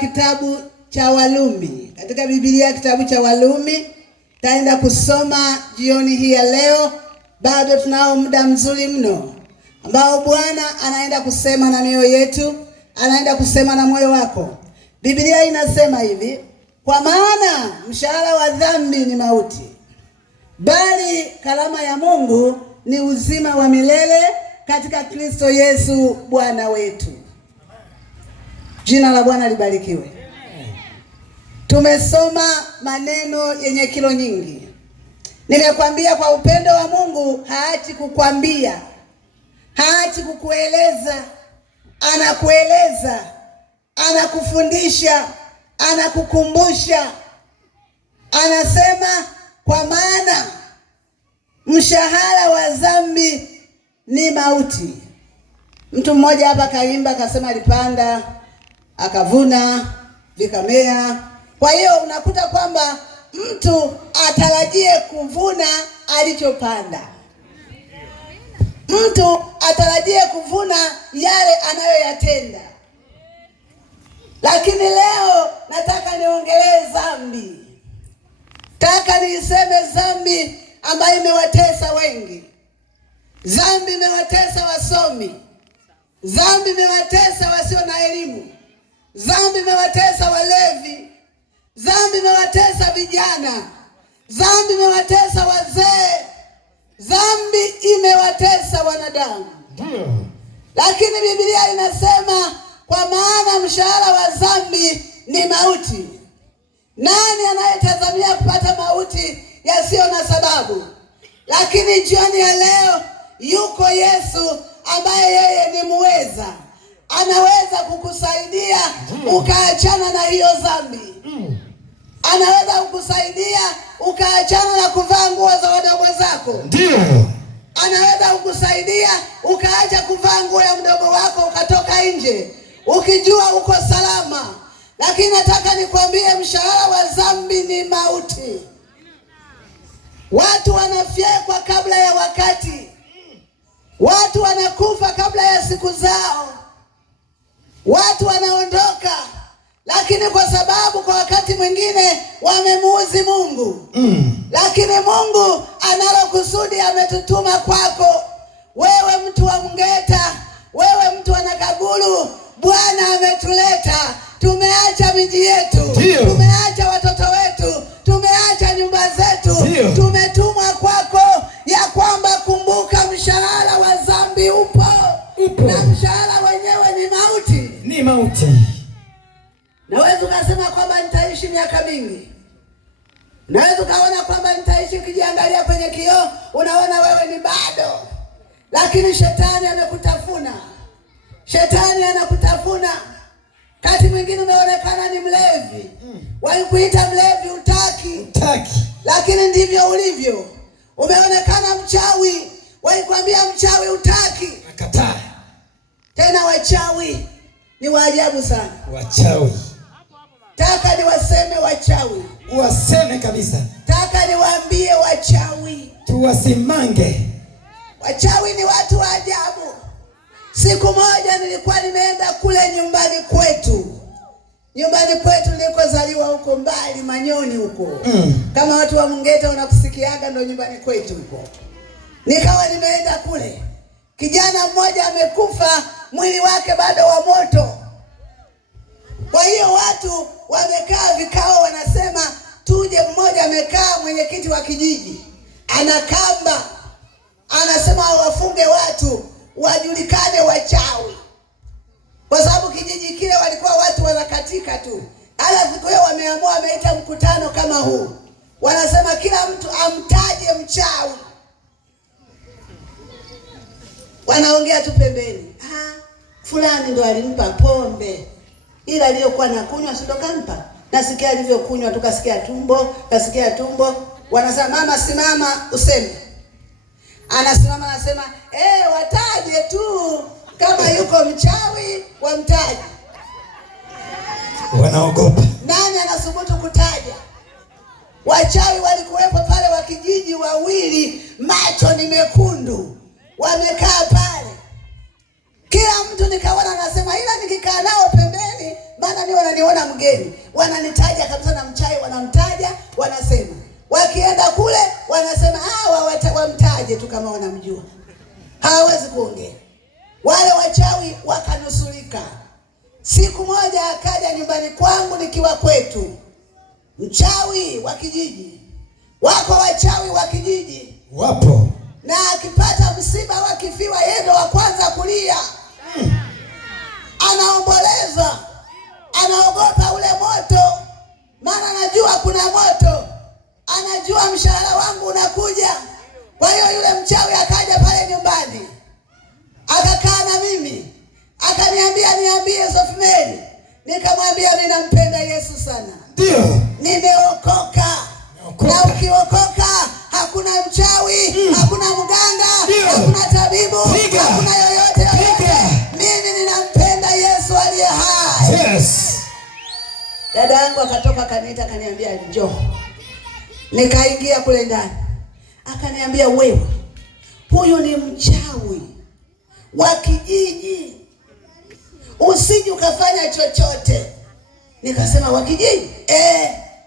Kitabu cha Walumi. Katika Biblia kitabu cha Walumi taenda kusoma jioni hii ya leo. Bado tunao muda mzuri mno ambao Bwana anaenda kusema na mioyo yetu, anaenda kusema na moyo wako. Biblia inasema hivi: kwa maana mshahara wa dhambi ni mauti, bali karama ya Mungu ni uzima wa milele katika Kristo Yesu Bwana wetu. Jina la Bwana libarikiwe. Tumesoma maneno yenye kilo nyingi. Nimekwambia kwa upendo wa Mungu haachi kukwambia, haachi kukueleza, anakueleza, anakufundisha, anakukumbusha. Anasema kwa maana mshahara wa dhambi ni mauti. Mtu mmoja hapa kaimba akasema alipanda akavuna vikamea. Kwa hiyo unakuta kwamba mtu atarajie kuvuna alichopanda. Mtu atarajie kuvuna yale anayoyatenda. Lakini leo nataka niongelee dhambi. Nataka niseme dhambi ambayo imewatesa wengi. Dhambi imewatesa wasomi. Dhambi imewatesa wasio na elimu. Dhambi imewatesa walevi. Dhambi imewatesa vijana. Dhambi imewatesa wazee. Dhambi imewatesa wanadamu. Lakini Biblia inasema kwa maana mshahara wa dhambi ni mauti. Nani anayetazamia kupata mauti yasiyo na sababu? Lakini jioni ya leo yuko Yesu ambaye yeye ni muweza. Anaweza kukusaidia ukaachana na hiyo dhambi. Anaweza kukusaidia ukaachana na kuvaa nguo za wadogo zako. Ndio. Anaweza kukusaidia ukaacha kuvaa nguo ya mdogo wako ukatoka nje ukijua uko salama. Lakini nataka nikwambie mshahara wa dhambi ni mauti. Watu wanafyekwa kabla ya wakati. Watu wanakufa kabla ya siku zao. Watu wanaondoka, lakini kwa sababu kwa wakati mwingine wamemuuzi Mungu. Lakini Mungu analo kusudi, ametutuma kwako. Wewe mtu wa Mgeta, wewe mtu wa Nakaguru, Bwana ametuleta. Tumeacha miji yetu, tumeacha watoto wetu, tumeacha nyumba zetu. Tumetumwa kwako ya kwamba kumbuka mshahara wa dhambi upo. Na mshahara wenyewe ni mauti. Ni mauti. Naweza ukasema kwamba nitaishi miaka mingi. Naweza ukaona kwamba nitaishi, ukijiangalia kwenye kioo unaona wewe ni bado. Lakini shetani amekutafuna. Shetani anakutafuna. Kati mwingine umeonekana ni mlevi. Walikuita mlevi utaki. Lakini ndivyo ulivyo. Umeonekana mchawi. Walikwambia mchawi utaki. Nakataa. Tena wachawi ni waajabu sana. Wachawi. Taka niwaseme wachawi. Waseme kabisa. Taka niwaambie wachawi. Tuwasimange. Wachawi ni watu wa ajabu. Siku moja nilikuwa nimeenda kule nyumbani kwetu. Nyumbani kwetu nilikozaliwa huko mbali Manyoni huko. Kama watu wa Mgeta wanakusikiaga ndo nyumbani kwetu huko. Nikawa nimeenda kule. Kijana mmoja amekufa, mwili wake bado wa moto. Kwa hiyo watu wamekaa vikao, wanasema tuje. Mmoja amekaa, mwenyekiti wa kijiji anakamba, anasema wafunge watu wajulikane wachawi, kwa sababu kijiji kile walikuwa watu wanakatika tu. Ala, siku hiyo wameamua, wameita mkutano kama huu, wanasema kila mtu amtaje mchawi. Wanaongea tu pembeni. Fulani ndo alimpa pombe. Ila aliyokuwa nakunywa sio kampa. Nasikia alivyokunywa tukasikia tumbo, kasikia tumbo. Wanasema mama simama useme. Anasimama anasema, wataje tu kama yuko mchawi wamtaje. Wanaogopa. Nani anasubutu kutaja? Wachawi walikuwepo pale wa kijiji wawili, macho ni mekundu. Wamekaa pale. Kila mtu nikaona anasema, ila nikikaa nao pembeni maana mimi wananiona mgeni, wananitaja kabisa na mchawi, wanamtaja, wanasema. Wakienda kule wanasema wamtaje tu kama wanamjua. Hawawezi kuongea. Wale wachawi wakanusurika. Siku moja akaja nyumbani kwangu nikiwa kwetu, mchawi wa kijiji. Wako wachawi wa kijiji, wapo, na akipata msiba wakifiwa, yeye ndo wa kwanza kulia. Anaomboleza, anaogopa ule moto, maana anajua kuna moto, anajua mshahara wangu unakuja. Kwa hiyo yule mchawi akaja pale nyumbani, akakaa na mimi, akaniambia niambie Sofimeli. Nikamwambia mimi nampenda Yesu sana. Ndio. Nimeokoka. Na ukiokoka hakuna mchawi, hakuna mganga, hakuna tabibu, hakuna yoyote. Mimi ninampenda Yesu aliye hai. Yes. Dada yangu akatoka akaniita akaniambia njoo. Nikaingia kule ndani. Akaniambia wewe, huyu ni mchawi wa kijiji, usije ukafanya chochote. Nikasema wa kijiji?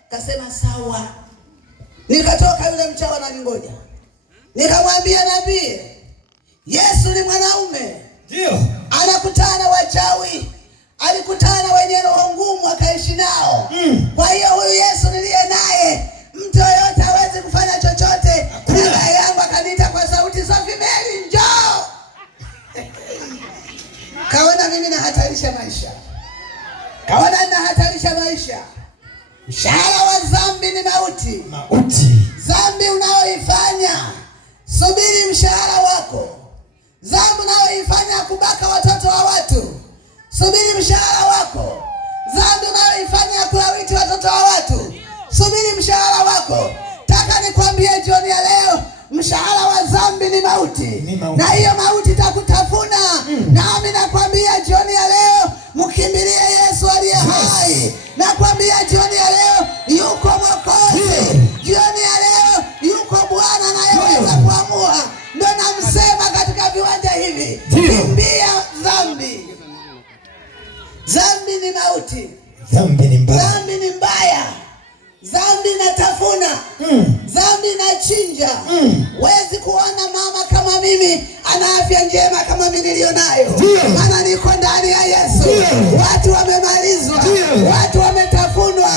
Kasema sawa. Nikatoka, yule mchawi ananingoja. Nikamwambia nabii, Yesu ni mwanaume. Ndio. Anakutana wachawi, alikutana wenye roho ngumu akaishi nao. Kwa hiyo huyu Yesu niliye naye, mtu yoyote hawezi kufanya chochote. Dada yangu akaniita kwa sauti, Sofimeli njoo. Kaona mimi nahatarisha maisha. Kaona nahatarisha maisha. Mshahara wa dhambi ni mauti. Mauti. Dhambi unaoifanya, subiri mshahara wako. Dhambi unaoifanya kubaka watoto wa watu, subiri mshahara wako. Dhambi unaoifanya kulawiti watoto wa watu, subiri mshahara wako. Taka nikwambie jioni ya leo, mshahara wa dhambi ni mauti. Na hiyo mauti itakutafuna. Nami nakwambia jioni ya leo, mkimbilie Yesu aliye hai. Nakwambia jioni ya leo, yuko Mwokozi. Jioni ya leo, yuko Bwana anayeweza kuamua. Ndio namsema katika viwanja hivi, kimbia dhambi. Dhambi ni mauti. Dhambi ni mbaya. Dhambi ni mbaya. Dhambi inatafuna. Dhambi inachinja. Wezi kuona mama kama mimi ana afya njema kama mimi nilionayo. Maana niko ndani ya Yesu. Watu wamemalizwa. Watu wametafunwa.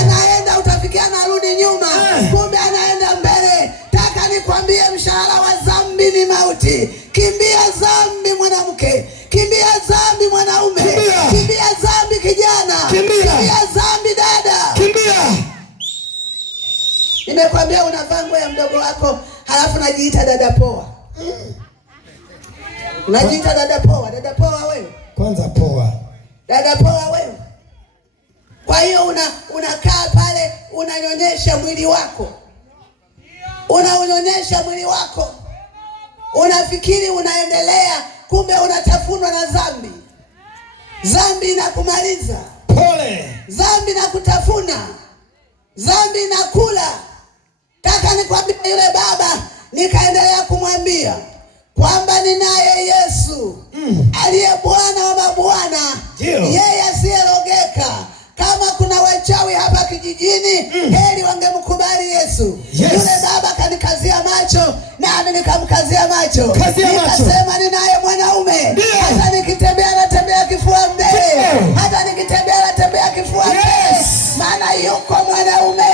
Anaenda utafikia narudi nyuma. Kumbe anaenda mbele. Taka nikwambie mshahara wa dhambi ni mauti. Kimbia dhambi mwanamke. Kimbia dhambi mwanaume. Kimbia dhambi kijana. Kimbia dhambi dada. Kimbia. Nimekwambia unavaa nguo ya mdogo wako, halafu najiita dada poa. Unajiita dada poa. Dada poa wewe? Kwanza poa. Dada poa wewe? Kwa hiyo unakaa pale unanyonyesha mwili wako. Unaunyonyesha mwili wako. Unafikiri unaendelea, kumbe unatafunwa na dhambi. Dhambi inakumaliza. Pole. Dhambi inakutafuna. Dhambi inakula. Taka nikwambia yule baba, nikaendelea kumwambia kwamba ninaye Yesu aliye Bwana wa mabwana, yeye asiyerogeka. Kama kuna wachawi hapa kijijini, heri wangemkubali Yesu. Yule baba kanikazia macho, nami nikamkazia macho. Nikasema ninaye mwanaume. Hata nikitembea natembea kifua mbele. Hata nikitembea natembea kifua mbele. Maana yuko mwanaume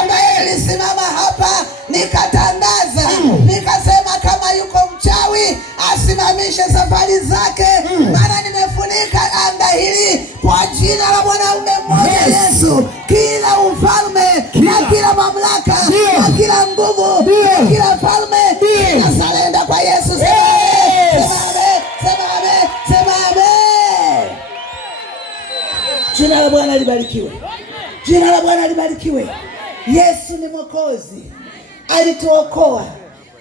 ambaye alisimama hapa, nikatangaza. Nikasema kama yuko mchawi asimamishe safari zake. Maana nimefunika anga hili kwa jina la mwanaume mmoja Yesu. Kila ufalme na kila mamlaka na kila nguvu na kila falme nasalenda kwa Yesu. Sema amen. Jina la Bwana libarikiwe. Jina la Bwana libarikiwe. Yesu ni Mwokozi. Alituokoa.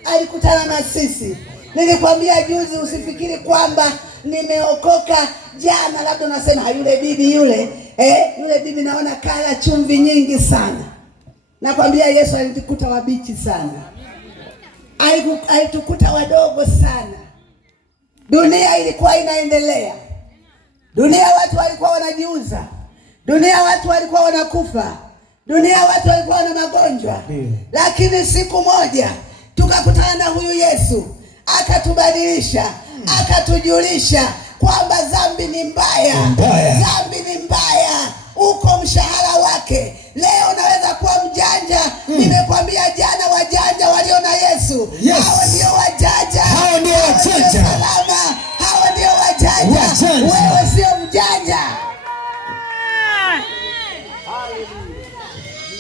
Alikutana na sisi. Nilikwambia juzi, usifikiri kwamba nimeokoka jana labda unasema yule bibi yule bibi naona kala chumvi nyingi sana. Nakwambia Yesu alitukuta wabichi sana. Alitukuta wadogo sana. Dunia ilikuwa inaendelea. Dunia watu walikuwa wanajiuza. Dunia watu walikuwa wanakufa. Dunia watu walikuwa wana magonjwa. Lakini siku moja tukakutana na huyu Yesu, akatubadilisha, akatujulisha kwamba dhambi ni mbaya. Dhambi ni mbaya. Uko mshahara wake. Leo naweza kuwa mjanja. Nimekwambia jana, wajanja walio na Yesu, hao ndio wajanja. Hao ndio wajanja. Salama. Hao ndio wajanja. Wewe sio mjanja.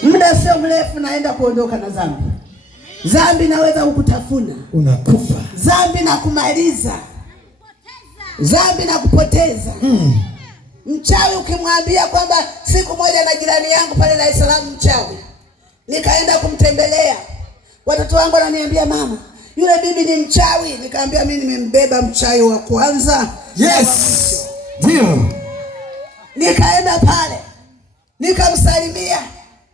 Muda sio mrefu naenda kuondoka na dhambi. Dhambi naweza kukutafuna, unakufa. Dhambi na kumaliza. Dhambi na kupoteza. Mchawi ukimwambia kwamba siku moja na jirani yangu pale Dar es Salaam mchawi, nikaenda kumtembelea, watoto wangu wananiambia mama, yule bibi ni mchawi. Nikaambia mimi nimembeba mchawi wa kwanza. Yes. Ndio. Nikaenda pale, nikamsalimia,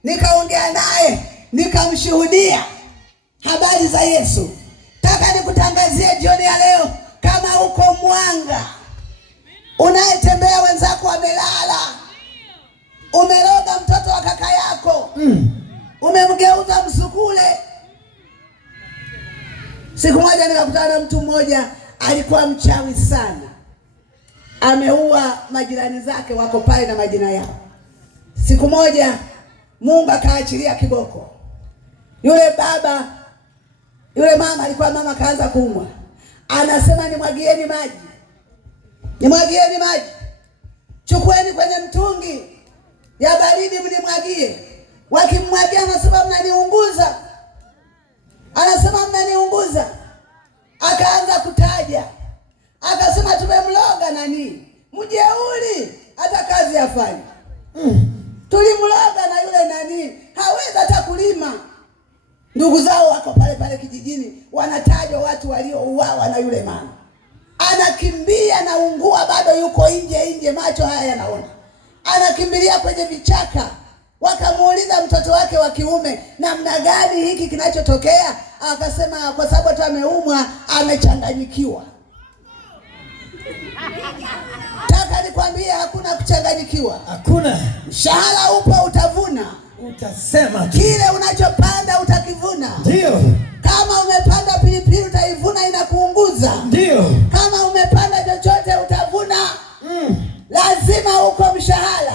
nikaongea naye, nikamshuhudia habari za Yesu. Taka nikutangazie jioni ya leo, kama uko Mwanga unayetembea wenzako wamelala, umeroga mtoto wa kaka yako, umemgeuza msukule. Siku moja nikakutana na mtu mmoja alikuwa mchawi sana, ameua majirani zake, wako pale na majina yao. Siku moja Mungu akaachilia kiboko. Yule mama alikuwa mama kaanza kuumwa, anasema nimwagieni maji, nimwagieni maji, chukueni kwenye mtungi ya baridi mnimwagie. Wakimwagia anasema mnaniunguza, anasema mnaniunguza. Akaanza kutaja, akasema tumemloga nani, mjeuri, hata kazi afanye. Tulimloga na yule nani, hawezi hata kulima. Ndugu zao wako pale pale kijijini, wanatajwa watu waliouawa na yule mama. Anakimbia na ungua, bado yuko nje, macho haya yanaona. Anakimbilia kwenye vichaka. Wakamuuliza mtoto wake wa kiume, namna gani hiki kinachotokea? Akasema kwa sababu tu ameumwa, amechanganyikiwa. Taka nikwambie, hakuna kuchanganyikiwa. Hakuna. Mshahara upo, utavuna. Utasema kile unachopanda utakivuna. Ndio. Kama umepanda pilipili utaivuna, inakuunguza. Ndio. Kama umepanda chochote utavuna. Lazima uko mshahara.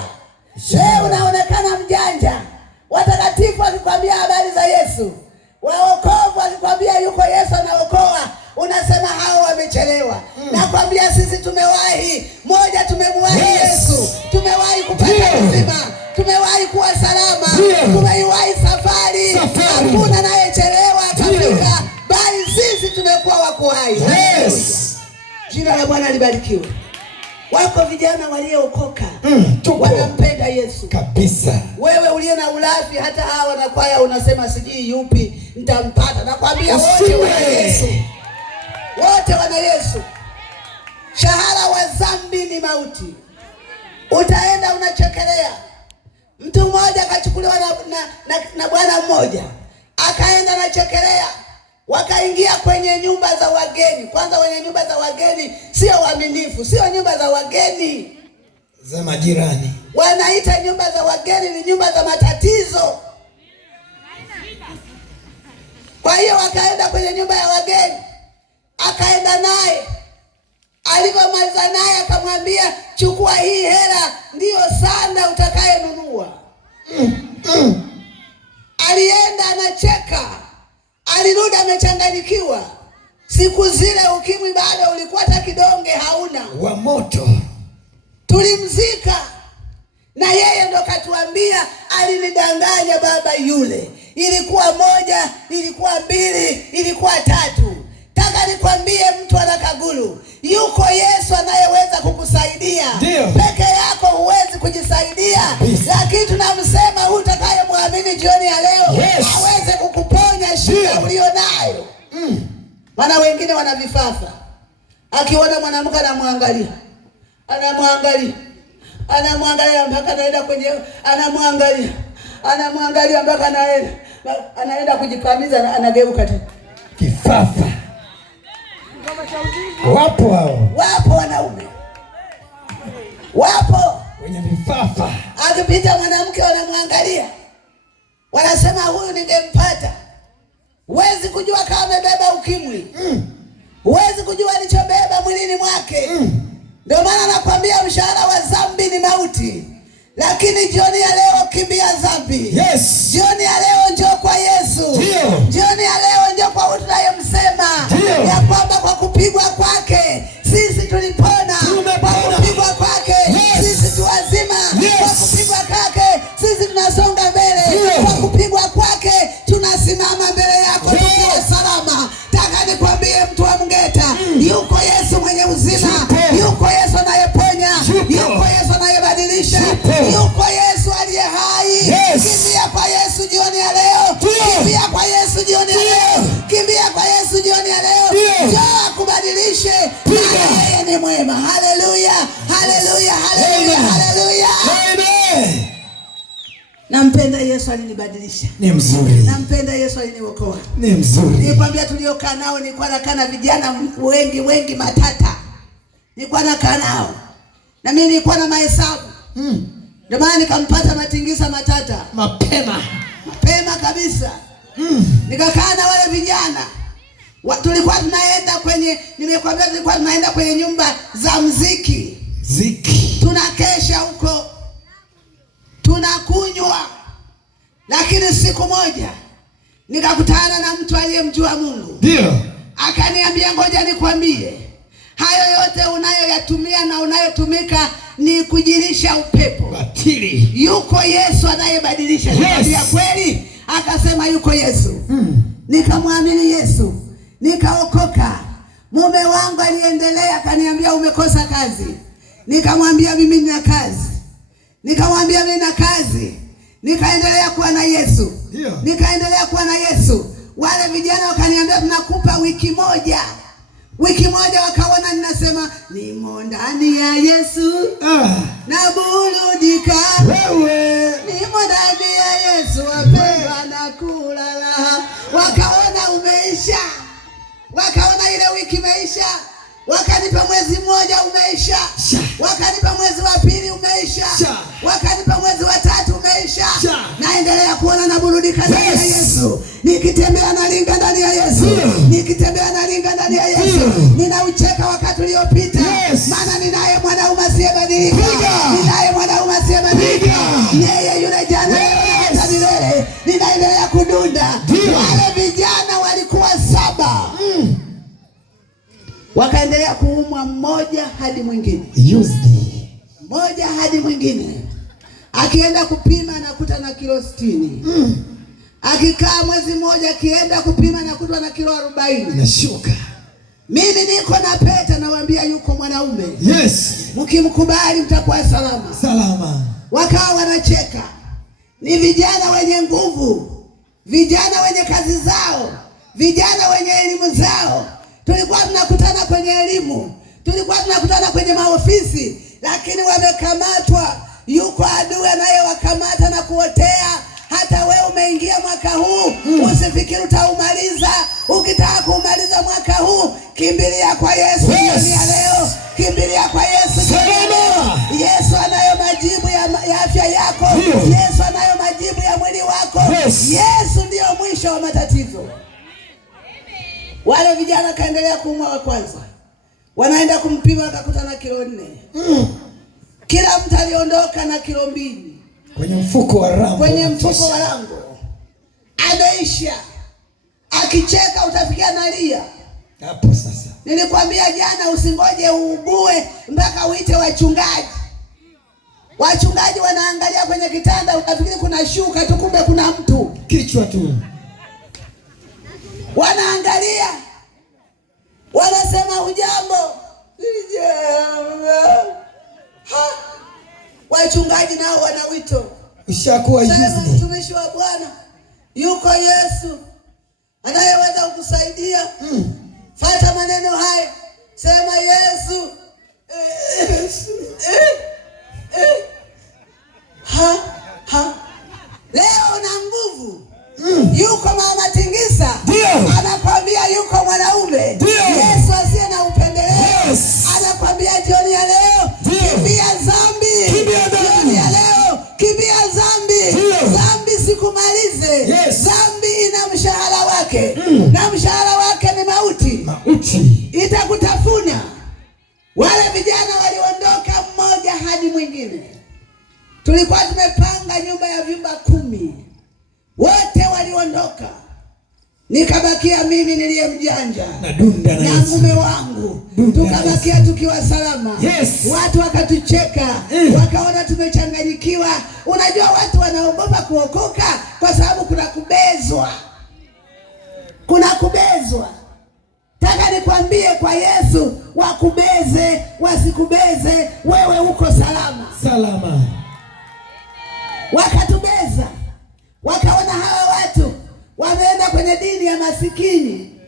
Leo unaonekana mjanja. Watakatifu wakikwambia habari za Yesu, waokovu wakikwambia yuko Yesu anaokoa, unasema hao wamechelewa. Nakwambia sisi tumewahi. Moja, tumemwahi Yesu. Tumewahi kupata uzima. Tumewahi kuwa salama. Tumewahi safari. Hakuna anayechelewa kafika, bali sisi tumekuwa wakuwahi. Yes. Jina la Bwana libarikiwe. Wako vijana waliookoka, wanampenda Yesu kabisa. Wewe uliye na ulafi, hata hawa wanakwaya unasema sijui yupi nitampata. Nakwambia wote wana Yesu. Wote wana Yesu. Shahara wa dhambi ni mauti. Utaenda unachekelea. Mtu mmoja akachukuliwa na bwana mmoja, akaenda na chekelea. Wakaingia kwenye nyumba za wageni. Kwanza wenye nyumba za wageni sio waaminifu, sio nyumba za wageni za majirani. Wanaita nyumba za wageni ni nyumba za matatizo. Kwa hiyo wakaenda kwenye nyumba ya wageni, akaenda naye. Alipomaliza naye akamwambia, chukua hii hela, ndiyo sanda utakayenunua. Alienda anacheka. Alirudi amechanganyikiwa. Siku zile ukimwi bado ulikuwa hata kidonge hauna, wa moto. Tulimzika. Na yeye ndo katuambia, alinidanganya baba yule. Ilikuwa moja, ilikuwa mbili, ilikuwa tatu. Taka nikwambie, mtu anakagulu, yuko Yesu anayeweza kukusaidia. Peke yako huwezi kujisaidia. Lakini tunamsema utakayemwamini jioni ya leo, aweze kukuponya shida ulionayo. Maana wengine wana vifafa. Akiona mwanamke anamwangalia, anamwangalia mpaka anaenda kwenye, anamwangalia mpaka anaenda kujipamiza, anageuka tena. Kifafa. Wapo hao. Wapo wanaume. Wapo wenye vifafa. Akipita mwanamke wanamwangalia, wanasema huyu ningempata. Huwezi kujua kama amebeba ukimwi. Huwezi kujua alichobeba mwilini mwake. Ndio maana nakwambia mshahara wa dhambi ni mauti. Lakini jioni ya leo kimbia dhambi. Yes. Jioni ya leo njoo kwa Yesu. Ndio. Jioni ya leo njoo kwa huyu tunayemsema ya kwamba kwa kupigwa kwake sisi tulipona. Kwa kupigwa kwake sisi tu wazima. Kwa kupigwa kwake sisi tunasonga mbele. Kwa kupigwa kwake tunasimama mbele yako tukiwa salama. Taka nikwambie mtu wa Mgeta, yuko Yesu mwenye uzima. Yuko Yesu anayeponya. Yuko Yesu anayebadilisha. Yuko Yesu aliye hai. Kimbia kwa Yesu jioni ya leo. Kimbia kwa Yesu jioni ya leo. Kimbia kwa Yesu jioni ya leo. Njoo akubadilishe. Yeye ni mwema. Haleluya. Haleluya. Haleluya. Haleluya. Amen. Nampenda Yesu alinibadilisha. Ni mzuri. Nampenda Yesu aliniokoa. Ni mzuri. Nilikwambia tuliokaa nao nilikuwa nakaa na vijana wengi matata. Nilikuwa nakaa nao. Na mimi nilikuwa na mahesabu. Ndio maana nikampata Matingisa Matata mapema kabisa. Nikakaa na wale vijana. Tulikuwa tunaenda kwenye, nimekwambia tulikuwa tunaenda kwenye nyumba za muziki. Tunakesha huko. Tunakunywa. Lakini siku moja nikakutana na mtu aliyemjua Mungu. Ndio. Akaniambia ngoja nikwambie, hayo yote unayoyatumia na unayotumika ni kujilisha upepo. Batili. Yuko Yesu anayebadilisha. Nikamwambia kweli? Akasema yuko Yesu. Nikamwamini Yesu. Nikaokoka. Mume wangu aliendelea akaniambia umekosa kazi. Nikamwambia mimi nina kazi. Nikamwambia mimi nina kazi. Nikaendelea kuwa na Yesu. Nikaendelea kuwa na Yesu. Wale vijana wakaniambia tunakupa wiki moja. Wiki moja wakaona ninasema nimo ndani ya Yesu. Na burudika. Nimo ndani ya Yesu wapendwa na kulala. Wakaona umeisha. Wakaona ile wiki imeisha. Wakanipa mwezi mmoja umeisha. Wakanipa mwezi wa pili umeisha. Wakanipa mwezi wa tatu umeisha. Naendelea kuona na burudika ndani ya Yesu. Nikitembea na linga ndani ya Yesu. Nikitembea na linga ndani ya Yesu. Ninaucheka wakati uliopita. Maana ninaye mwanaume asiyebadilika. Ninaye mwanaume asiyebadilika. Yeye yule jana hata milele. Ninaendelea kudunda. Wale vijana walikuwa 7. Wakaendelea kuumwa mmoja hadi mwingine. Mmoja hadi mwingine. Akienda kupima nakuta na kilo 60. Akikaa mwezi mmoja akienda kupima nakuta na kilo 40. Nashuka. Mimi niko na peta nawaambia yuko mwanaume. Mkimkubali mtakuwa salama. Wakawa wanacheka. Ni vijana wenye nguvu. Vijana wenye kazi zao. Vijana wenye elimu zao. Tulikuwa tunakutana kwenye elimu. Tulikuwa tunakutana kwenye maofisi. Lakini wamekamatwa. Yuko adui anayewakamata na kuotea. Hata wewe umeingia mwaka huu. Usifikiri utaumaliza. Ukitaka kuumaliza mwaka huu, kimbilia kwa Yesu jioni ya leo. Kimbilia kwa Yesu jioni ya leo. Yesu anayo majibu ya afya yako. Yesu anayo majibu ya mwili wako. Yesu ndio mwisho wa matatizo. Wale vijana kaendelea kuumwa wa kwanza. Wanaenda kumpima wakakuta na kilo 4. Kila mtu aliondoka na kilo 2. Kwenye mfuko wa rambo. Ameisha. Akicheka utafikia nalia. Hapo sasa. Nilikwambia jana usingoje uugue mpaka uite wachungaji. Wachungaji wanaangalia kwenye kitanda utafikiri kuna shuka tu kumbe kuna mtu. Kichwa tu. Wanaangalia. Wanasema ujambo. Wachungaji nao wana wito. Ushakuwa juzi. Mtumishi wa Bwana. Yuko Yesu anayeweza kukusaidia. Fuata maneno haya. Sema Yesu. Leo na nguvu. Yuko mama Tingisa. Anakwambia yuko mwanaume. Yesu asiye na upendeleo. Anakwambia jioni ya leo. Kimbia nikumalize. Yes. Dhambi ina mshahara wake. Na mshahara wake ni mauti. Mauti. Itakutafuna. Wale vijana waliondoka mmoja hadi mwingine. Tulikuwa tumepanga nyumba ya vyumba 10. Wote waliondoka. Nikabakia mimi niliye mjanja na mume wangu. Tukabakia tukiwa salama. Yes. Watu wakatucheka, wakaona tumechanganyikiwa. Unajua watu wanaogopa kuokoka kwa sababu kuna kubezwa. Kuna kubezwa. Taka nikwambie kwa Yesu, wakubeze, wasikubeze, wewe uko salama. Salama. Wakatubeza. Wakaona hawa watu wameenda kwenye dini ya masikini.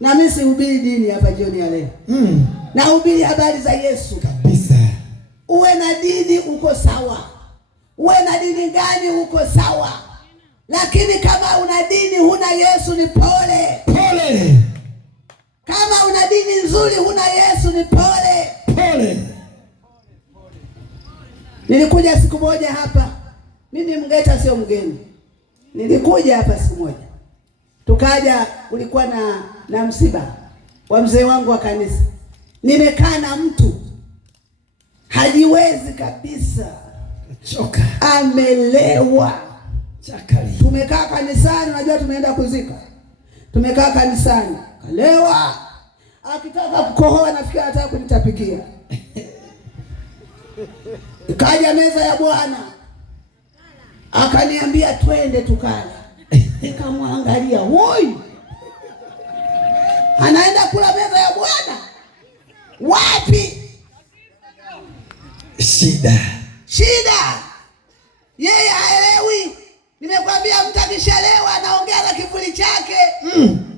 Na mimi sihubiri dini hapa jioni ya leo. Nahubiri habari za Yesu. Kabisa. Uwe na dini uko sawa. Uwe na dini gani uko sawa. Lakini kama una dini huna Yesu ni pole. Pole. Kama una dini nzuri huna Yesu ni pole. Pole. Nilikuja siku moja hapa. Mimi Mgeta sio mgeni. Nilikuja hapa siku moja. Tukaja, kulikuwa na msiba wa mzee wangu wa kanisa. Nimekaa na mtu hajiwezi kabisa. Choka. Amelewa. Chakali. Tumekaa kanisani, unajua tumeenda kuzika. Tumekaa kanisani. Kalewa. Akitaka kukohoa nafikiri anataka kunitapikia. Ikaja meza ya Bwana. Akaniambia twende tukala. Nikamwangalia, woi. Anaenda kula meza ya Bwana. Wapi? Shida. Yeye haelewi. Nimekwambia mtu akishalewa anaongea na kivuli chake.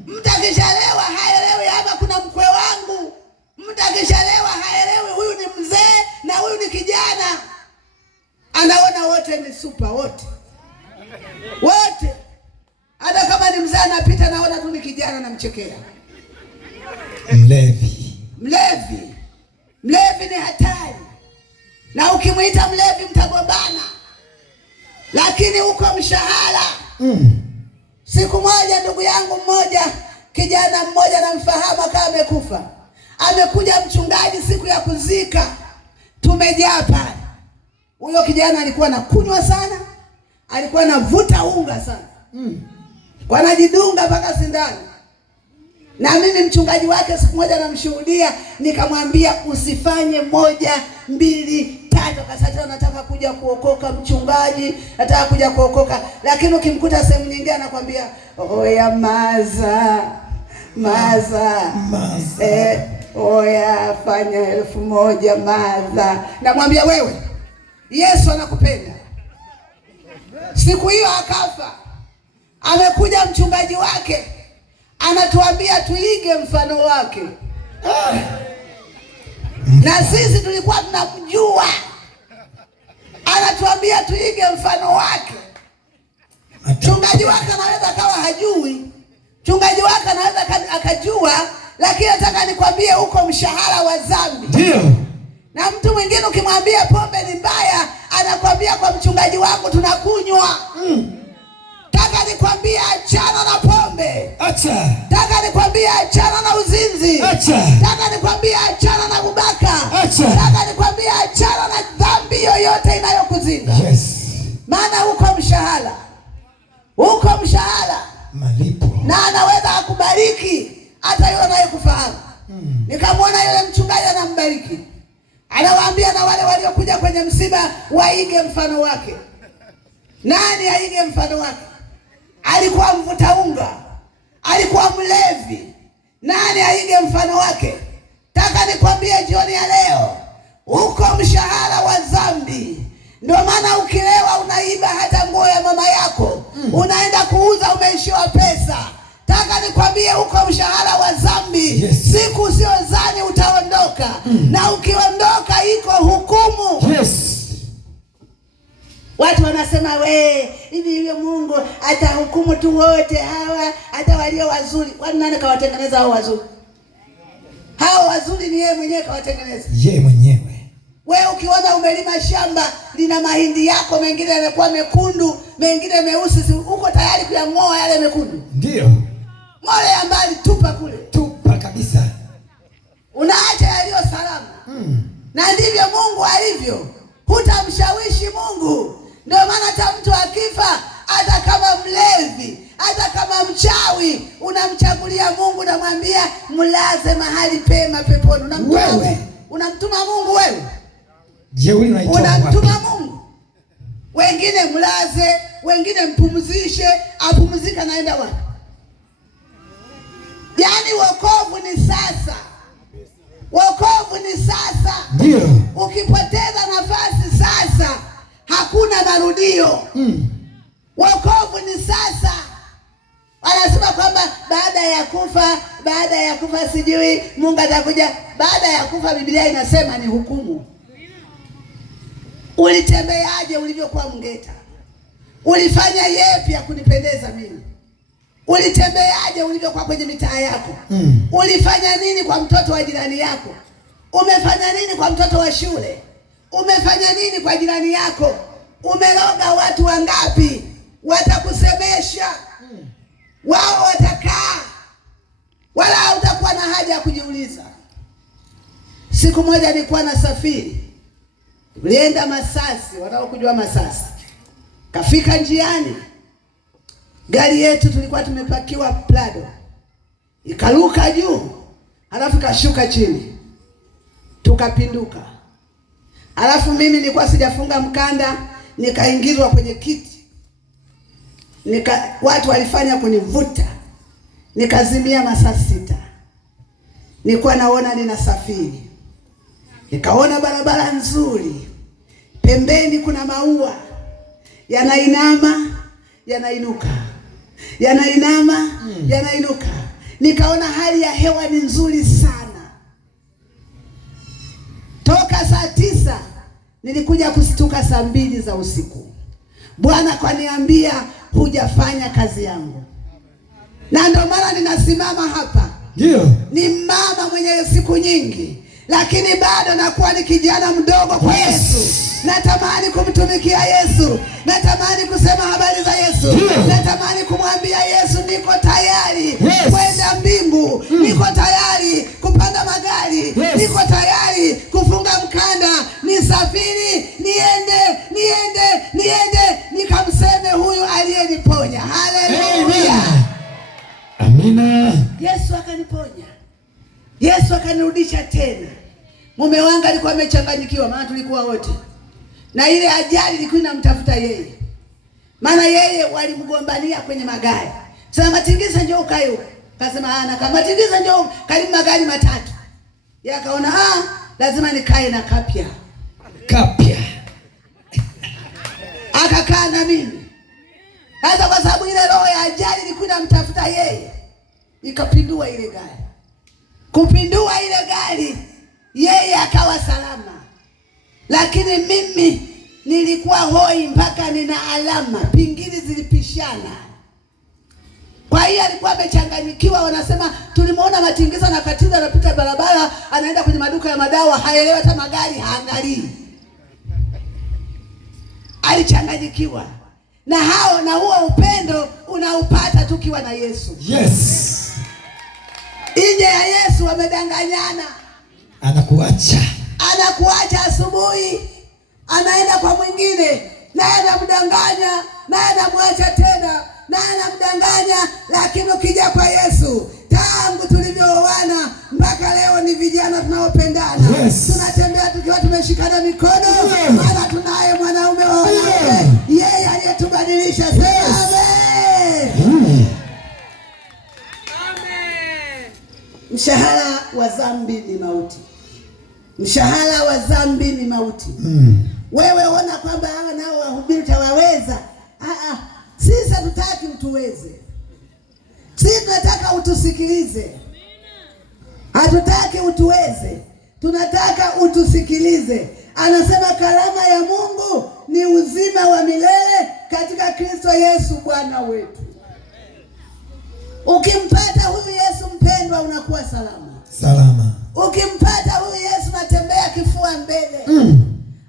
Mtu akishalewa haelewi hapa kuna mkwe wangu. Mtu akishalewa haelewi huyu ni mzee na huyu ni kijana. Anaona wote ni super wote. Hata kama ni mzee anapita naona tu ni kijana namchekea. Mlevi ni hatari. Na ukimuita mlevi mtagombana. Lakini uko mshahara. Siku moja ndugu yangu mmoja, kijana mmoja namfahamu kama amekufa. Amekuja mchungaji siku ya kuzika. Tumejaa pale. Huyo kijana alikuwa anakunywa sana. Alikuwa anavuta unga sana. Kwa anajidunga mpaka sindano. Na mimi mchungaji wake siku moja namshuhudia, nikamwambia usifanye 1, 2, 3 akasema nataka kuja kuokoka mchungaji, nataka kuja kuokoka. Lakini ukimkuta sehemu nyingine anakuambia oya maza. Oya fanya 1000 maza. Namwambia wewe, Yesu anakupenda. Siku hiyo akafa. Amekuja mchungaji wake. Anatuambia tuige mfano wake. Na sisi tulikuwa tunamjua. Anatuambia tuige mfano wake. Mchungaji wake anaweza kawa hajui. Mchungaji wake anaweza akajua. Lakini nataka nikwambie uko mshahara wa dhambi. Ndio. Na mtu mwingine ukimwambia pombe ni mbaya, anakwambia kwa mchungaji wangu tunakunywa. Taka nikwambie achana na pombe. Acha. Taka nikwambie achana na uzinzi. Acha. Taka nikwambie achana na kubaka. Acha. Taka nikwambie achana na dhambi yoyote inayokuzinga. Yes. Maana uko mshahara. Uko mshahara. Malipo. Na anaweza akubariki hata yule anayekufahamu. Nikamwona yule mchungaji anambariki. Anawaambia na wale waliokuja kwenye msiba waige mfano wake. Nani aige mfano wake? Alikuwa mvuta unga. Alikuwa mlevi. Nani aige mfano wake? Taka nikwambie jioni ya leo, uko mshahara wa dhambi. Ndio maana ukilewa unaiba hata nguo ya mama yako. Unaenda kuuza umeishiwa pesa. Taka nikwambie uko mshahara wa dhambi. Yes. Siku usiozani utaondoka. Na ukiondoka iko hukumu. Yes. Watu wanasema hivi Mungu atahukumu tu wote hawa, hata walio wazuri. Kwani nani kawatengeneza hao wazuri? Hao wazuri ni yeye mwenyewe kawatengeneza. Yeye mwenyewe. Wewe ukiona umelima shamba lina mahindi yako, mengine yanakuwa mekundu, mengine meusi, uko tayari kuyang'oa yale mekundu? Ndio. Ng'ole ya mbali, tupa kule. Tupa kabisa. Unaacha yaliyo salama. Na ndivyo Mungu alivyo. Hutamshawishi Mungu. Ndio maana hata mtu akifa, hata kama mlevi, hata kama mchawi, unamchagulia Mungu, unamwambia mlaze mahali pema peponi. Unamtuma Mungu wewe? Jeuri unaitoa wapi? Unamtuma Mungu. Wengine mlaze, wengine mpumzishe, apumzika naenda wapi? Yaani wokovu ni sasa. Wokovu ni sasa. Ndio. Ukipoteza nafasi sasa, hakuna marudio. Wokovu ni sasa. Wanasema kwamba baada ya kufa sijui Mungu atakuja. Baada ya kufa Biblia inasema ni hukumu. Ulitembeaje ulivyokuwa Mgeta? Ulifanya yepi ya kunipendeza mimi? Ulitembeaje ulivyokuwa kwenye mitaa yako? Ulifanya nini kwa mtoto wa jirani yako? Umefanya nini kwa mtoto wa shule? Umefanya nini kwa jirani yako? Umeloga watu wangapi? Watakusemesha. Wao watakaa. Wala hautakuwa na haja ya kujiuliza. Siku moja nilikuwa nasafiri. Tulienda Masasi, wanaokujua Masasi. Kafika njiani, gari yetu tulikuwa tumepakiwa Prado. Ikaruka juu, halafu kashuka chini. Tukapinduka. Halafu mimi nilikuwa sijafunga mkanda, nikaingizwa kwenye kiti. Watu walifanya kunivuta. Nikazimia masaa 6. Nilikuwa naona ninasafiri. Nikaona barabara nzuri. Pembeni kuna maua. Yanainama, yanainuka. Yanainama, yanainuka. Nikaona hali ya hewa ni nzuri sana. Toka saa 9 nilikuja kustuka saa 2 za usiku. Bwana kaniambia hujafanya kazi yangu. Na ndio maana ninasimama hapa. Ndio. Ni mama mwenye siku nyingi, lakini bado nakuwa ni kijana mdogo kwa Yesu. Natamani kumtumikia Yesu. Natamani kusema habari za Yesu. Natamani kumwambia Yesu niko tayari kwenda mbingu. Niko tayari kupanda magari. Niko tayari kufunga mkanda, nisafiri, niende nikamseme huyu aliyeniponya. Haleluya. Amina. Yesu akaniponya. Yesu akanirudisha tena. Mume wangu alikuwa amechanganyikiwa, maana tulikuwa wote. Na ile ajali ilikuwa inamtafuta yeye. Maana yeye walimgombania kwenye magari. Sasa Matingiza njoo ukae huko. Akasema na kama Matingiza njoo karibu magari matatu. Yeye akaona lazima nikae na Kapya. Akakaa na mimi. Hata kwa sababu ile roho ya ajali ilikuwa inamtafuta yeye. Ikapindua ile gari. Kupindua ile gari, yeye akawa salama. Lakini mimi nilikuwa hoi mpaka nina alama, pingili zilipishana. Kwa hiyo alikuwa amechanganyikiwa. Wanasema tulimuona Matingiza na katiza anapita barabara, anaenda kwenye maduka ya madawa, haelewi hata magari, haangalii. Alichanganyikiwa. Na huo upendo unaupata tukiwa na Yesu. Yes. Nje ya Yesu wamedanganyana. Anakuacha asubuhi, anaenda kwa mwingine, naye anamdanganya, naye anamwacha tena, naye anamdanganya. Lakini ukija kwa Yesu, tangu tulivyooana mpaka leo ni vijana tunaopendana. Tunatembea tukiwa tumeshikana mikono. Maana tunaye mwanaume wa wanaume, yeye aliyetubadilisha. Amen. Mshahara wa dhambi ni mauti. Mshahara wa dhambi ni mauti. Wewe ona kwamba hawa nao wahubiri utawaweza. Sisi hatutaki utuweze. Sisi tunataka utusikilize. Hatutaki utuweze. Tunataka utusikilize. Anasema karama ya Mungu ni uzima wa milele katika Kristo Yesu Bwana wetu. Ukimpata huyu Yesu mpendwa, unakuwa salama. Ukimpata huyu Yesu, natembea kifua kifua mbele.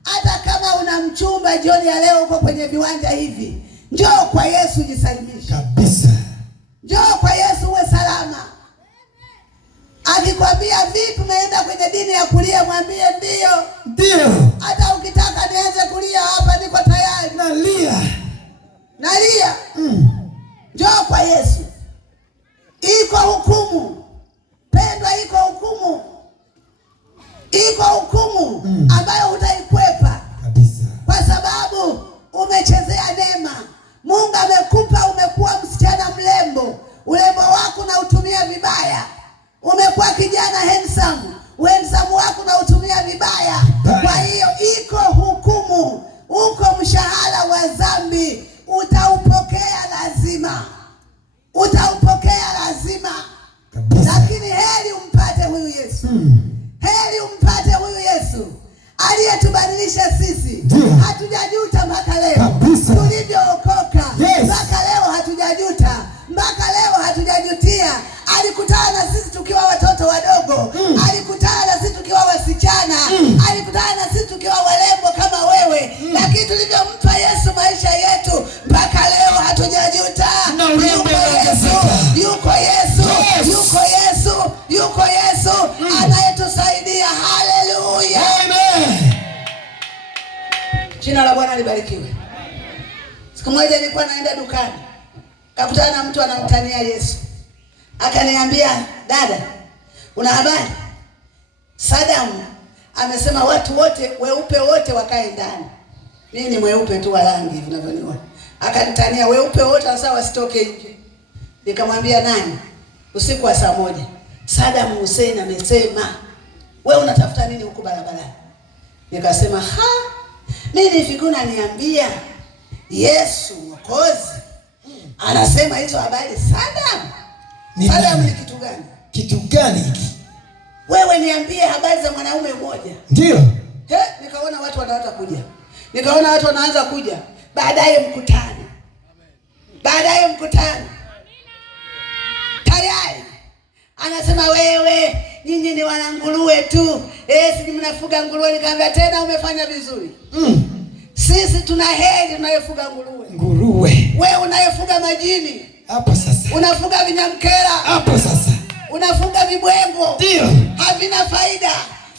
Hata kama una mchumba jioni ya leo uko kwenye viwanja hivi, njoo kwa Yesu jisalimishe. Kabisa. Njoo kwa Yesu uwe salama. Akikwambia vipi umeenda kwenye dini ya kulia, mwambie ndio. Ndio. Hata ukitaka nianze kulia hapa niko tayari. Nalia. Nalia. Njoo kwa Yesu. Iko hukumu. Pendwa, iko hukumu. Iko hukumu ambayo utaikwepa. Kabisa. Kwa sababu umechezea neema. Mungu amekupa, umekuwa msichana mrembo. Urembo wako na utumia vibaya. Umekuwa kijana handsome. Handsome wako na utumia vibaya. Kwa hiyo iko hukumu. Uko mshahara wa dhambi. Utaupokea lazima. Utaupokea lazima. Kabisa. Lakini heri umpate huyu Yesu. Heri umpate huyu Yesu aliyetubadilisha sisi. Hatujajuta mpaka leo. Tulivyookoka. Mpaka leo hatujajuta. Mpaka leo hatujajutia. Alikutana na sisi tukiwa watoto wadogo. Alikutana na sisi tukiwa wasichana. Alikutana na sisi tukiwa warembo kama wewe. Lakini tulivyompa Yesu maisha yetu, mpaka leo hatujajuta. Yuko Yesu. Yuko Yesu. Yuko Yesu. Yuko Yesu anayetusaidia. Haleluya. Amen. Jina la Bwana libarikiwe. Siku moja nilikuwa naenda dukani. Kakutana na mtu anamtania Yesu. Akaniambia, dada, una habari? Saddam amesema watu wote weupe wote wakae ndani. Mimi ni mweupe tu wa rangi unavyoniona. Akanitania weupe wote sasa wasitoke nje. Nikamwambia nani? Usiku wa saa 1. Saddam Hussein amesema, wewe unatafuta nini huko barabarani? Nikasema, mimi nifikuna niambia Yesu Mwokozi anasema hizo habari. Saddam ni kitu gani? Kitu gani hiki? Wewe niambie habari za mwanaume mmoja. Ndio. Nikaona watu wanaanza kuja. Nikaona watu wanaanza kuja. Baadaye mkutano. Baadaye mkutano. Tayari anasema wewe nyinyi ni wana nguruwe tu. Sisi mnafuga nguruwe. Nikamwambia tena umefanya vizuri. Sisi tuna heri tunayefuga nguruwe. Nguruwe. Wewe unayefuga majini. Hapo sasa. Unafuga vinyamkera. Hapo sasa. Unafuga vibwengo. Ndio. Havina faida.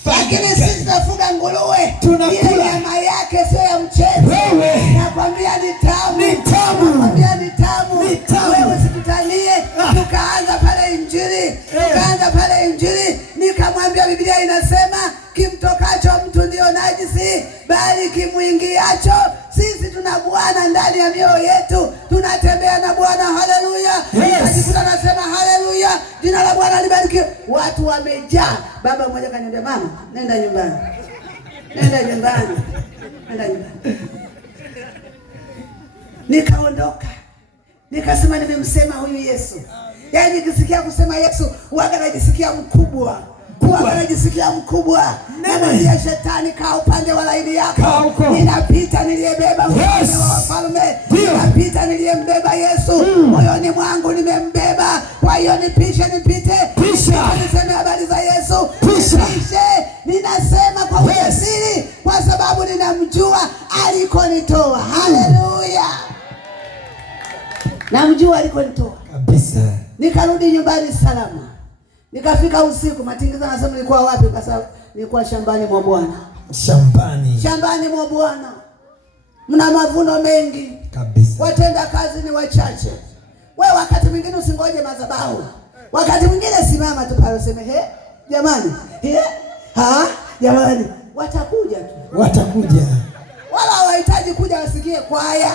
Lakini sisi tunafuga nguruwe. Tunakula. Nyama yake sio ya mchezo. Wewe. Nakwambia ni tamu. Ni tamu. Nakwambia ni tamu. Ni tamu. Wewe sikutanie. Tukaanza pale Injili. Tukaanza pale Injili. Nikamwambia Biblia inasema kimtokacho mtu ndio najisi, bali kimuingiacho. Sisi tuna Bwana ndani ya mioyo yetu. Tunatembea na Bwana. Haleluya. Nikajikuta nasema haleluya. Jina la Bwana libarikiwe. Watu wamejaa. Baba mmoja kaniambia, mama, nenda nyumbani. Nenda nyumbani. Nenda nyumbani. Nikaondoka. Nikasema nimemsema huyu Yesu. Yaani nikisikia kusema Yesu, huwaga najisikia mkubwa. Huwaga najisikia mkubwa. Namwambia shetani, kaa upande wa laini yako. Ninapita niliyebeba mfalme wa wafalme. Ninapita niliyembeba Yesu. Moyoni mwangu nimembeba. Kwa hiyo nipishe nipite. Niseme habari za Yesu. Nipishe. Ninasema kwa ujasiri kwa sababu ninamjua alikonitoa. Haleluya. Namjua alikonitoa. Kabisa. Nikarudi nyumbani salama. Nikafika usiku, Matingiza anasema nilikuwa wapi? Kwa sababu nilikuwa shambani mwa Bwana. Shambani. Shambani mwa Bwana. Mna mavuno mengi. Kabisa. Watenda kazi ni wachache. Wewe wakati mwingine usingoje madhabahu. Wakati mwingine simama tu pale useme, jamani, jamani, watakuja tu. Watakuja. Wala hawahitaji kuja wasikie kwaya.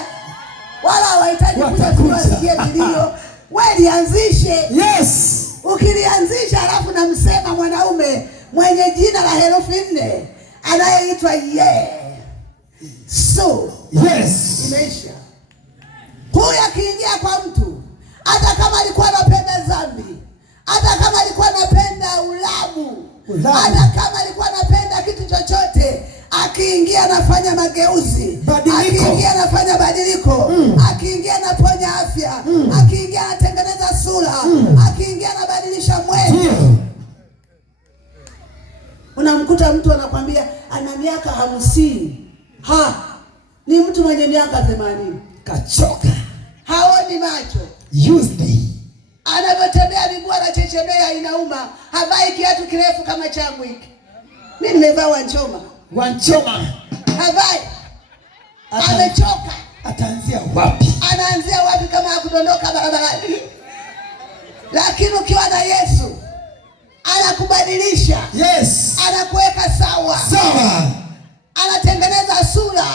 Wala hawahitaji kuja wasikie vilio. Wewe lianzishe. Yes. Ukilianzisha alafu namsema mwanaume mwenye jina la herufi 4 anayeitwa so. Yes. Imeisha. Huyu akiingia kwa mtu, hata kama alikuwa anapenda dhambi, hata kama alikuwa anapenda ulabu, hata kama alikuwa anapenda kitu chochote, akiingia anafanya mageuzi. Akiingia anafanya badiliko. Akiingia anaponya afya. Akiingia anatengeneza sura. Akiingia anabadilisha mwili. Unamkuta mtu anakwambia miaka 50. Ni mtu mwenye miaka 80. Kachoka. Haoni macho. Used. Anapotembea miguu anachechemea, inauma. Havai kiatu kirefu kama changu hiki. Mimi nimevaa wanchoma. Wanchoma. Havai. Amechoka. Ataanzia wapi? Anaanzia wapi kama hakudondoka barabarani? Lakini ukiwa na Yesu anakubadilisha. Yes. Anakuweka sawa. Sawa. Anatengeneza sura.